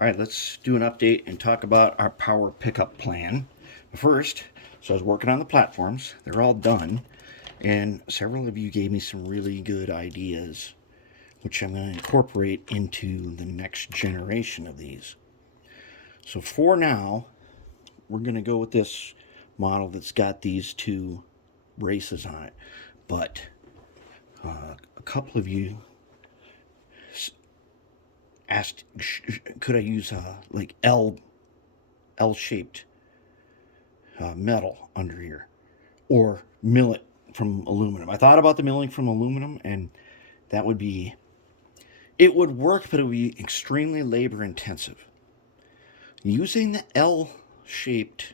All right, let's do an update and talk about our power pickup plan. First, so I was working on the platforms. They're all done. And several of you gave me some really good ideas, which I'm going to incorporate into the next generation of these. So for now, we're going to go with this model that's got these two braces on it. But a couple of you asked, could I use like L-shaped metal under here, or mill it from aluminum. I thought about the milling from aluminum, and that would be, it would work, but it would be extremely labor intensive. Using the L-shaped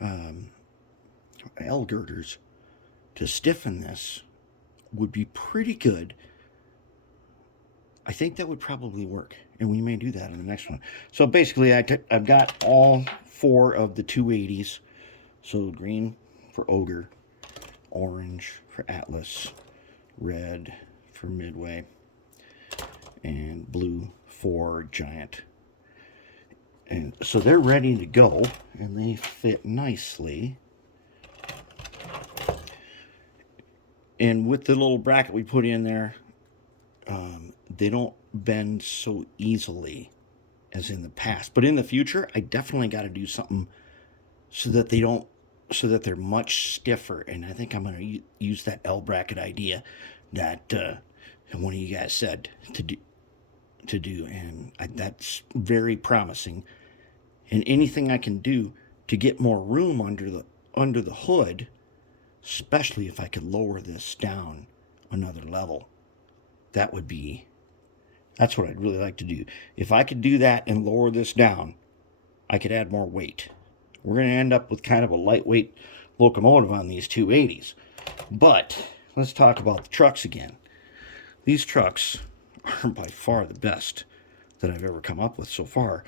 L girders to stiffen this would be pretty good. I think that would probably work, and we may do that in the next one. So basically, I've got all four of the 280s. So green for Ogre, orange for Atlas, red for Midway, and blue for Giant. And so they're ready to go, and they fit nicely. And with the little bracket we put in there, they don't bend so easily as in the past. But in the future, I definitely got to do something so that they're much stiffer. And I think I'm going to use that L bracket idea that one of you guys said to do, and that's very promising. And anything I can do to get more room under the hood, especially if I could lower this down another level, that's what I'd really like to do. If I could do that and lower this down, I could add more weight. We're going to end up with kind of a lightweight locomotive on these 280s. But let's talk about the trucks again. These trucks are by far the best that I've ever come up with so far.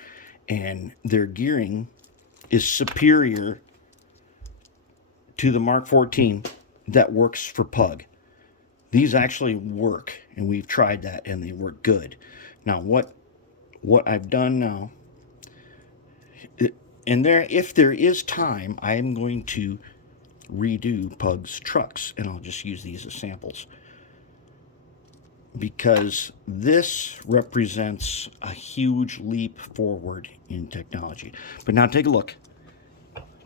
And their gearing is superior to the Mark 14 that works for Pug. These actually work, and we've tried that, and they work good. Now, what I've done now, if there is time, I am going to redo Pug's trucks, and I'll just use these as samples, because this represents a huge leap forward in technology. But now take a look.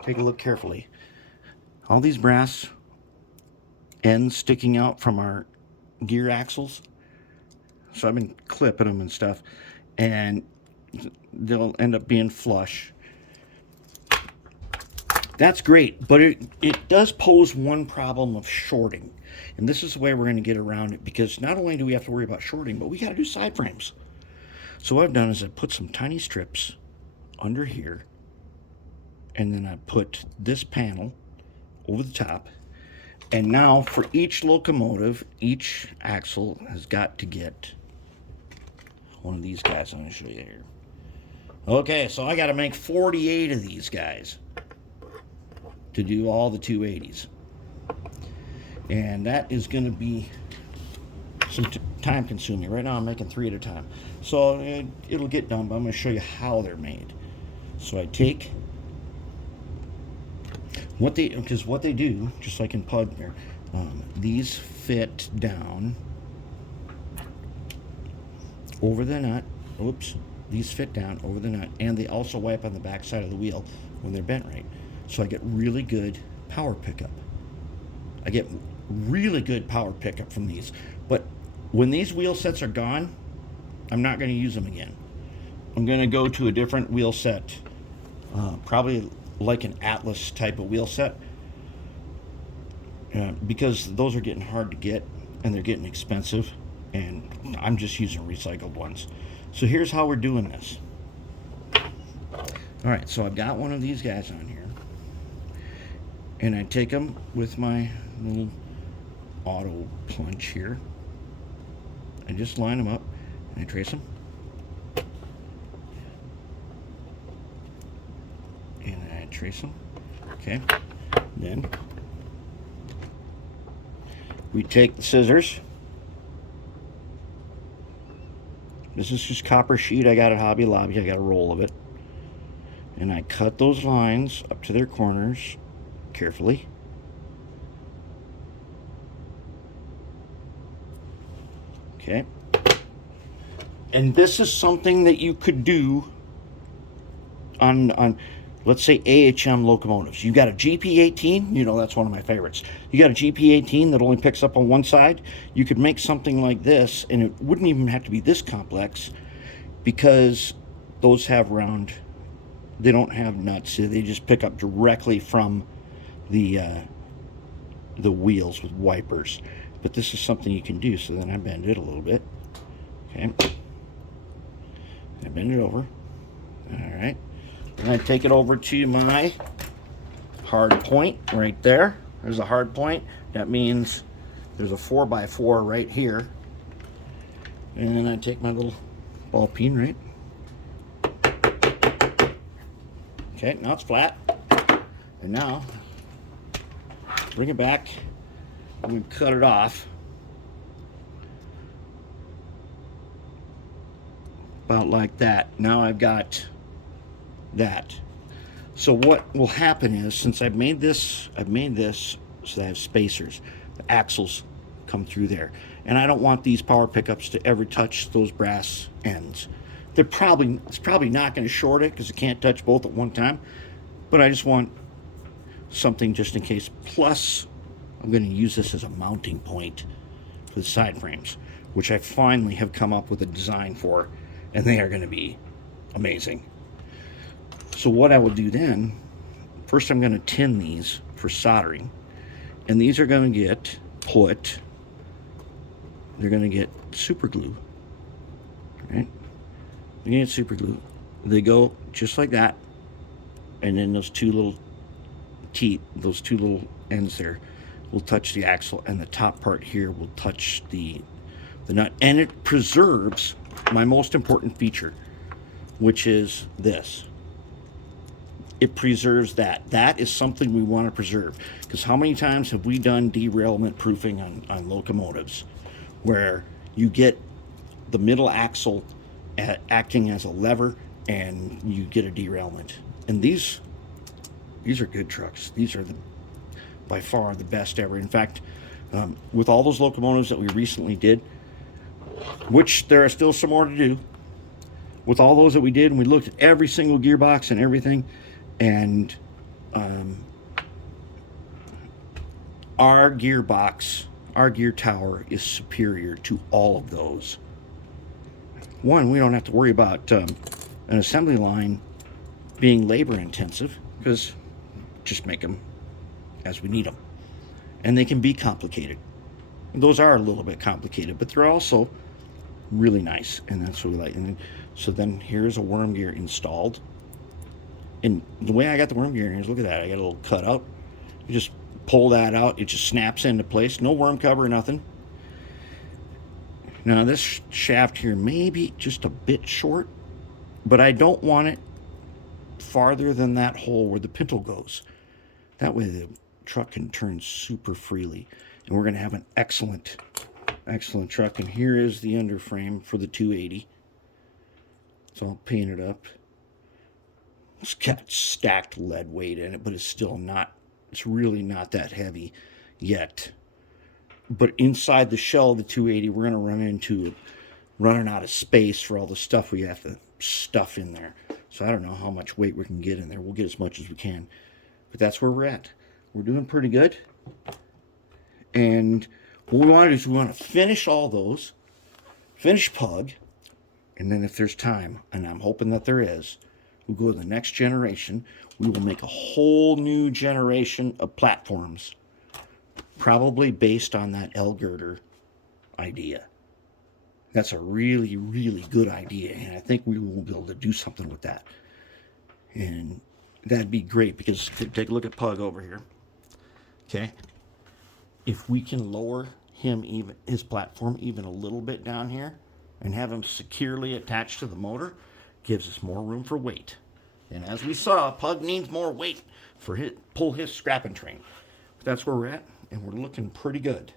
Take a look carefully. All these brass ends sticking out from our gear axles. So I've been clipping them and stuff, and they'll end up being flush. That's great, but it does pose one problem of shorting. And this is the way we're going to get around it, because not only do we have to worry about shorting, but we got to do side frames. So what I've done is I put some tiny strips under here, and then I put this panel over the top. And now for each locomotive, each axle has got to get one of these guys. I'm going to show you here. Okay, so I got to make 48 of these guys to do all the 280s. And that is going to be some time consuming. Right now I'm making 3 at a time. So it'll get done, but I'm going to show you how they're made. So I take what they do, just like in Pug there, these fit down over the nut. Oops, these fit down over the nut, and they also wipe on the back side of the wheel when they're bent right. So I get really good power pickup. From these. But when these wheel sets are gone, I'm not going to use them again. I'm going to go to a different wheel set, probably like an Atlas type of wheel set, because those are getting hard to get and they're getting expensive, and I'm just using recycled ones. So here's how we're doing this. All right, so I've got one of these guys on here, and I take them with my little auto punch here. I just line them up and I trace them. And I trace them. Okay. Then we take the scissors This is just copper sheet I got at Hobby Lobby. I got a roll of it. And I cut those lines up to their corners carefully. Okay. And this is something that you could do on let's say AHM locomotives. You got a GP18, you know that's one of my favorites. You got a GP18 that only picks up on one side. You could make something like this, and it wouldn't even have to be this complex because those have round, they don't have nuts. They just pick up directly from the wheels with wipers. But this is something you can do. So then I bend it a little bit. Okay. I bend it over. All right. And I take it over to my hard point right there. There's a hard point. That means there's a 4x4 right here. And then I take my little ball peen, right? Okay, now it's flat. And now, bring it back. I'm going to cut it off. About like that. Now I've got that. So what will happen is, since I've made this so I have spacers. The axles come through there. And I don't want these power pickups to ever touch those brass ends. It's probably not going to short it because it can't touch both at one time. But I just want something just in case. Plus, I'm going to use this as a mounting point for the side frames, which I finally have come up with a design for, and they are going to be amazing. So what I will do then, first I'm going to tin these for soldering, and these are going to get they're going to get super glue, right? They're going to get super glue. They go just like that, and then those two little teeth, those two little ends there will touch the axle, and the top part here will touch the nut, and it preserves my most important feature, which is this. It preserves that. That is something we want to preserve, because how many times have we done derailment proofing on locomotives where you get the middle axle acting as a lever and you get a derailment? And these are good trucks. These are by far the best ever. In fact, with all those locomotives that we recently did, which there are still some more to do, with all those that we did, and we looked at every single gearbox and everything, and our gearbox, our gear tower is superior to all of those. One, we don't have to worry about an assembly line being labor intensive, because just make them as we need them. And they can be complicated. Those are a little bit complicated, but they're also really nice, and that's what we like. And so then here's a worm gear installed. And the way I got the worm gear in here is, look at that. I got a little cutout. You just pull that out. It just snaps into place. No worm cover, nothing. Now this shaft here may be just a bit short, but I don't want it farther than that hole where the pintle goes. That way the truck can turn super freely. And we're going to have an excellent truck. And here is the underframe for the 280. It's all painted up. It's got stacked lead weight in it, but it's still not, it's really not that heavy yet. But inside the shell of the 280, we're going to run into running out of space for all the stuff we have to stuff in there. So I don't know how much weight we can get in there. We'll get as much as we can. But that's where we're at. We're doing pretty good. And what we want to do is we want to finish all those, finish Pug, and then if there's time, and I'm hoping that there is, we'll go to the next generation. We will make a whole new generation of platforms, probably based on that L-girder idea. That's a really, really good idea, and I think we will be able to do something with that. And that'd be great, because take a look at Pug over here. Okay? If we can lower his platform even a little bit down here and have him securely attached to the motor, gives us more room for weight. And as we saw, Pug needs more weight for pull his scrapping train. But that's where we're at, and we're looking pretty good.